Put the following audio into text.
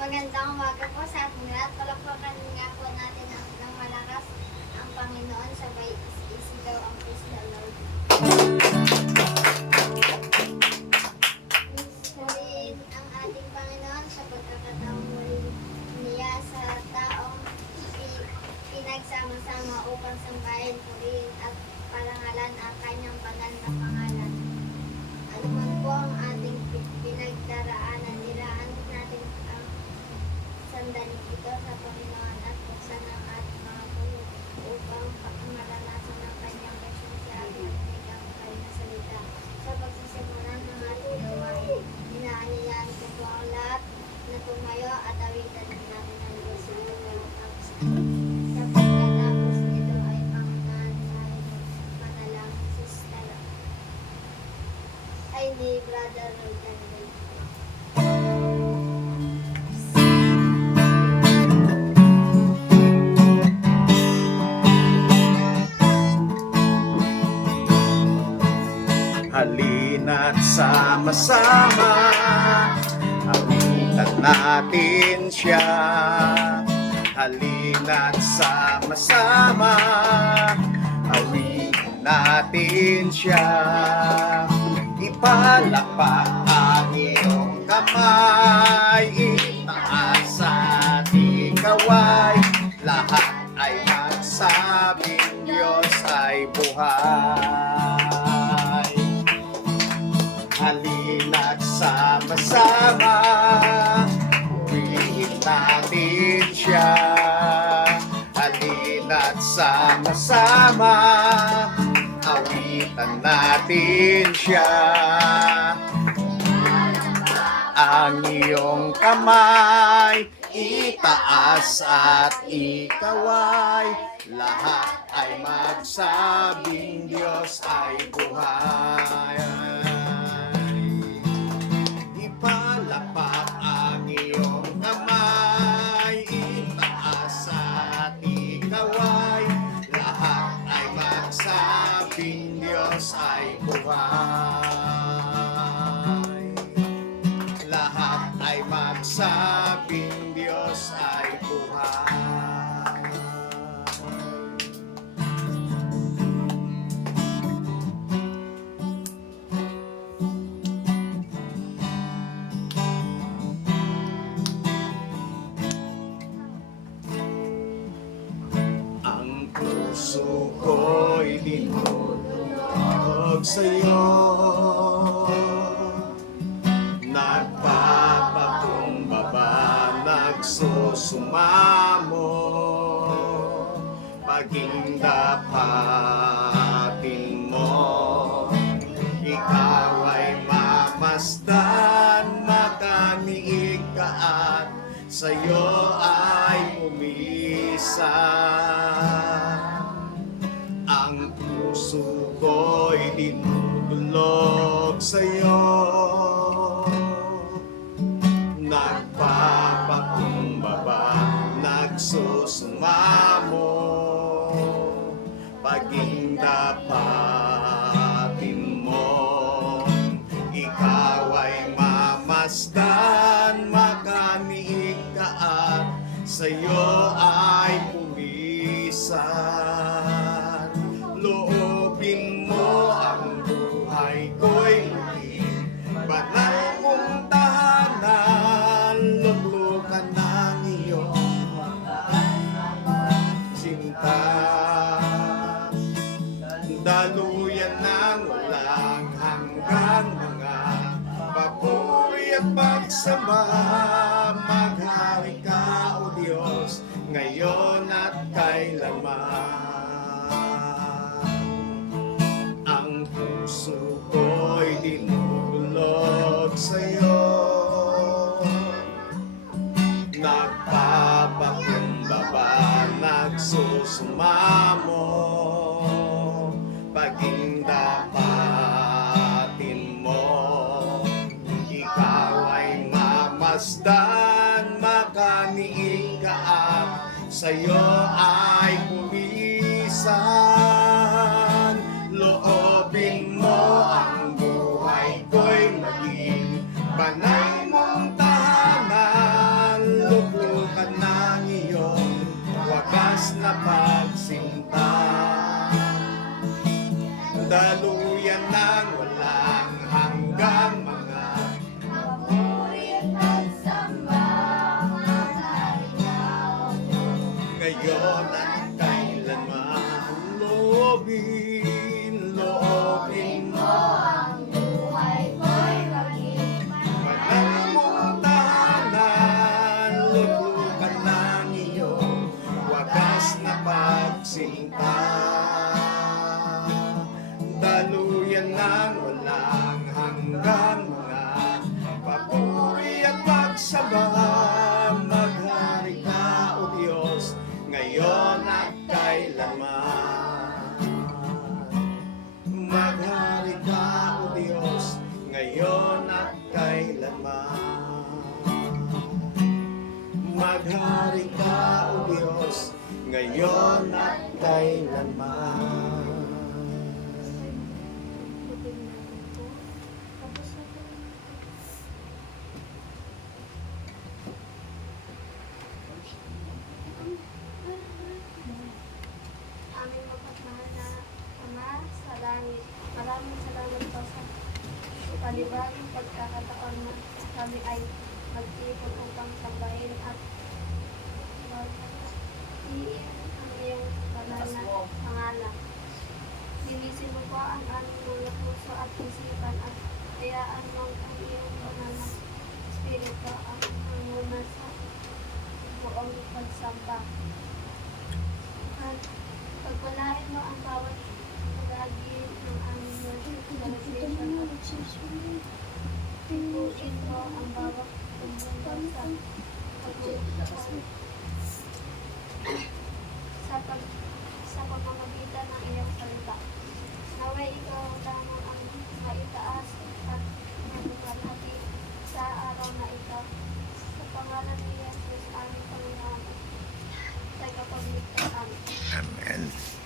Magandang umaga po sa ating lahat. Palakpakan nga po natin ng malakas ang Panginoon, sabay isigaw ang praise the Lord. Purihin ang ating Panginoon sa pagkakataong muli niya sa taong pinagsama-sama upang sambahin, purihin at parangalan ang kanyang banal na pangalan. Ano man po ang ating pinagdaraanan, niraan natin ang sandali ito sa Panginoon at buksan ang ating mga puso upang maranasan ang kanyang presensya at marinig ang kanyang salita. Sa pagsisimulan ng ating gawain, inaanyayahan ko po ang lahat na tumayo at awitan natin ang Diyos sa pagkakatapos. Sa pagkatapos nito ay panganganin manalangin sister ay ni Brother Roldan. Halina't sama-sama, awitan natin siya. Halina't sama-sama, awitan natin siya. Ipalakpak ang iyong kamay, itaas at ikaway, lahat ay magsabing Diyos ay buhay. Halina't sama-sama, purihin natin siya. Halina't sama-sama, awitan natin siya. Ang iyong kamay, itaas at ikaway, lahat ay magsabing Diyos ay buhay. Ipalakpak ang iyong kamay, itaas at ikaway, lahat ay magsabing Diyos ay buhay. Lahat ay magsabing Diyos ay buhay. Ang puso ko'y dinudulog sa'yo, nagpapakumbaba, nagsusumamo, paging dapatin mo, ikaw ay mamasdan, makaniig ka at sa'yo ay umisan. Ang puso ko'y dinudulog sa'yo, nagpapakumbaba, nagsusumamo, paging dapatin mo, ikaw ay mamasdan, makaniig ka at sa'yo ay pumisan. Loobin mo ang buhay ko'y maging banal mong tahanan, luglukan ng iyong sinta, daluyan ng walang hanggang mga papuri at pagsamba. Maghari ka, O Diyos, ngayon at kailanman. Ang puso ko'y dinudulog sa'yo, nagpapakumbaba, nagsusumamo, paging dapatin mo, ikaw ay mamasdan, makaniig ka at sa'yo ay pumisan. Loobin mo ang buhay ko'y maging banal mong tahanan, ngayon at kailanman. Aming mapagmahal na Ama sa langit, maraming salamat po sa panibagong pagkakataon na kami ay magtipon upang sambahin at maghihiin ang iyong banal na pangalan. Linisin mo po ang aming mga puso at isipan at hayaan mong ang iyong banal na espiritu ang manguna sa buong pagsamba. At pagpalain mo ang bawat pag-agi ng aming worship celebration at tipuin mo ang bawat pagmumula sa pamamagitan ng iyong salita. Naway ikaw lamang ang maitaas at maluwalhati sa araw na ito. Sa pangalan ni Jesus, aming Panginoon, tagapagligtas amin. Amen.